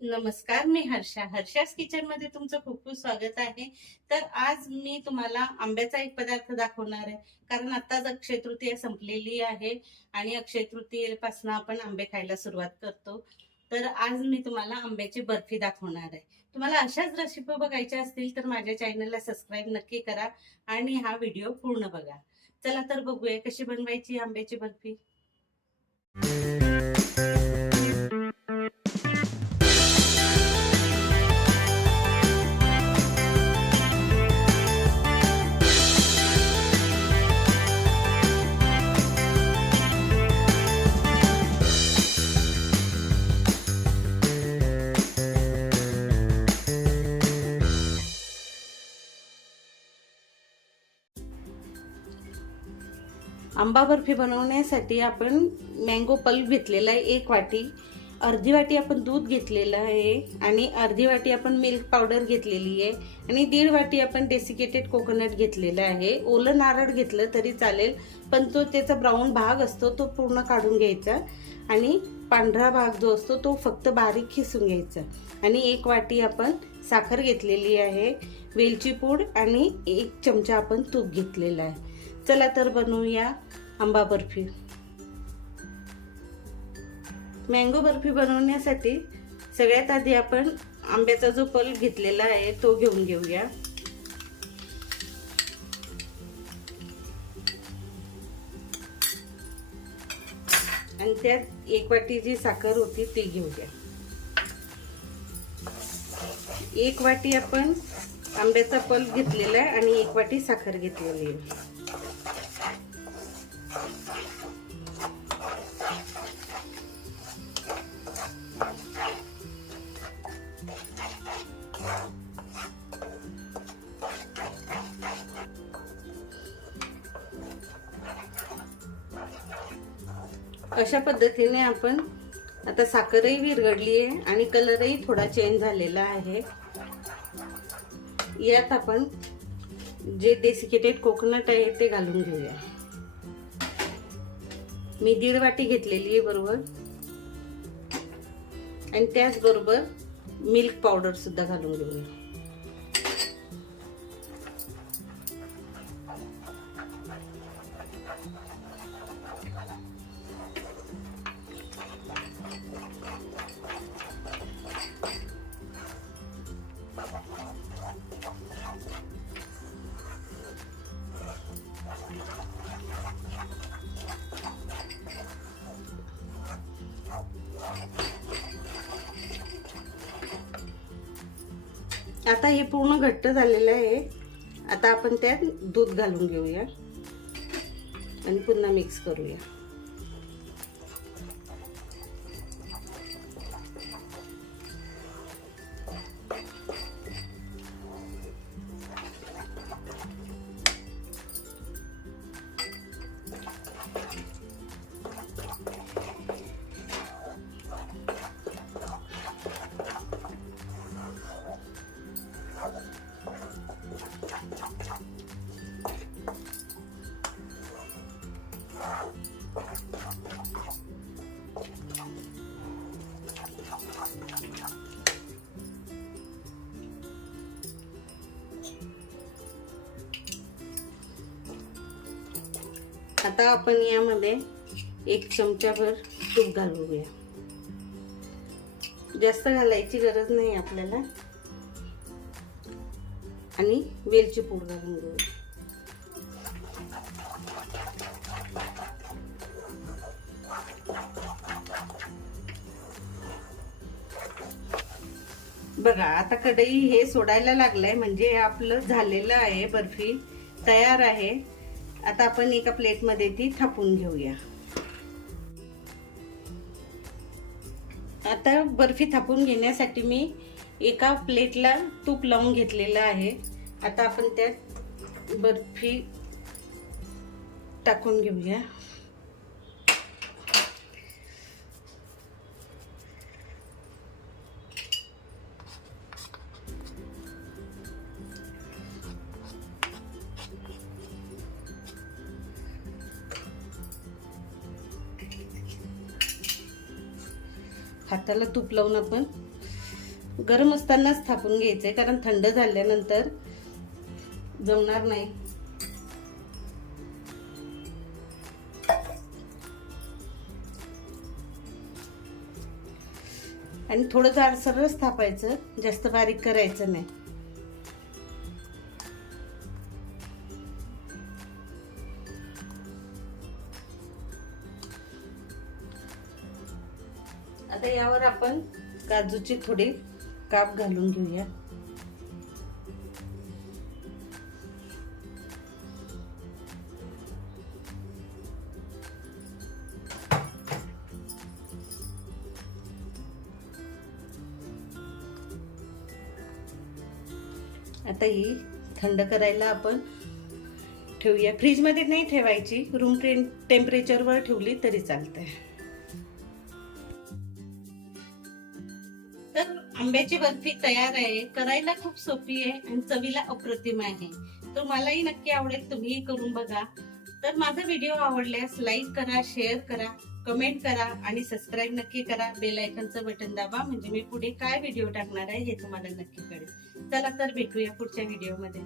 नमस्कार, मी हर्षास किचन मध्ये तुमचं खूप खूप स्वागत आहे. तर आज मी तुम्हाला आंब्याचा एक पदार्थ दाखवणार आहे. कारण आताच अक्षय तृतीया संपलेली आहे आणि अक्षय तृतीयेपासून आपण आंबे खायला सुरुवात करतो. तर आज मी तुम्हाला आंब्याची बर्फी दाखवणार आहे. तुम्हाला अशाच रेसिपी बघायच्या असतील तर माझ्या चॅनलला सबस्क्राईब नक्की करा आणि हा व्हिडिओ पूर्ण बघा. चला तर बघूया कशी बनवायची आंब्याची बर्फी. आंबा बर्फी बनवण्यासाठी आपण मँगो पल्प घेतलेला आहे 1 वाटी. अर्धी वाटी आपण दूध घेतलेलं आहे आणि अर्धी वाटी आपण मिल्क पावडर घेतलेली आहे आणि 1.5 वाटी आपण डेसिकेटेड कोकोनट घेतलेलं आहे. ओलं नारळ घेतलं तरी चालेल, पण तो त्याचा ब्राऊन भाग असतो तो पूर्ण काढून घ्यायचा आणि पांढरा भाग जो असतो तो फक्त बारीक खिसून घ्यायचा. आणि 1 वाटी आपण साखर घेतलेली आहे, वेलची पूड आणि 1 चमचा आपण तूप घेतलेलं आहे. चला तर बनवूया आंबा बर्फी. मँगो बर्फी बनवण्यासाठी सगळ्यात आधी आपण आंब्याचा जो पल्प घेतलेला आहे तो घेऊन घेऊया. आणि त्यात 1 वाटी जी साखर होती ती घेऊया. 1 वाटी आपण आंब्याचा पल्प घेतलेला आहे आणि 1 वाटी साखर घेतलेली आहे. अशा पद्धतीने आपण आता साखरही विरघळली आहे आणि कलरही थोडा चेंज झालेला आहे. यात आपण जे डेसिकेटेड कोकोनट आहे ते घालून घेऊया. मी 1.5 वाटी घेतलेली आहे बरोबर. आणि त्याचबरोबर मिल्क पावडर सुद्धा घालून घेऊया. आता हे पूर्ण घट्ट झालेलं आहे. आता आपण त्यात दूध घालून घेऊया आणि पुन्हा मिक्स करूया. आता आपण यामध्ये 1 चमचाभर तूप घालूया. जास्त घालायची गरज नाही आपल्याला. आणि वेलची पूड घालून घेऊया. बघा आता कढई हे सोडायला लागलंय, म्हणजे आपलं झालेलं आहे, बर्फी तयार आहे. आता आपण एका प्लेट मध्ये ती थापून घेऊया. आता बर्फी थापून घेण्यासाठी मी एका प्लेटला तूप लावून घेतलेलं आहे. आता आपण त्यात बर्फी टाकून घेऊया. हाताला तूप लावून आपण गरम असतानाच थापून घ्यायचंय, कारण थंड झाल्यानंतर जमणार नाही. आणि थोडं जाडसरच थापायचं, जास्त बारीक करायचं नाही. आता यावर आपण काजूची थोडी काप घालून घेऊया. आता ही थंड करायला आपण ठेवूया. फ्रीज मध्ये नाही ठेवायची, रूम टेम्परेचरवर ठेवली तरी चालते. तर आंब्याची बर्फी तयार आहे. करायला खूप सोपी आहे आणि चवीला अप्रतिम आहे. तर मलाही नक्की आवडेल, तुम्हीही करून बघा. तर माझा व्हिडिओ आवडल्यास लाईक करा, शेअर करा, कमेंट करा आणि सबस्क्राईब नक्की करा. बेल आयकॉनचं बटन दाबा, म्हणजे मी पुढे काय व्हिडिओ टाकणार आहे हे तुम्हाला नक्की कळेल. चला तर भेटूया पुढच्या व्हिडिओमध्ये.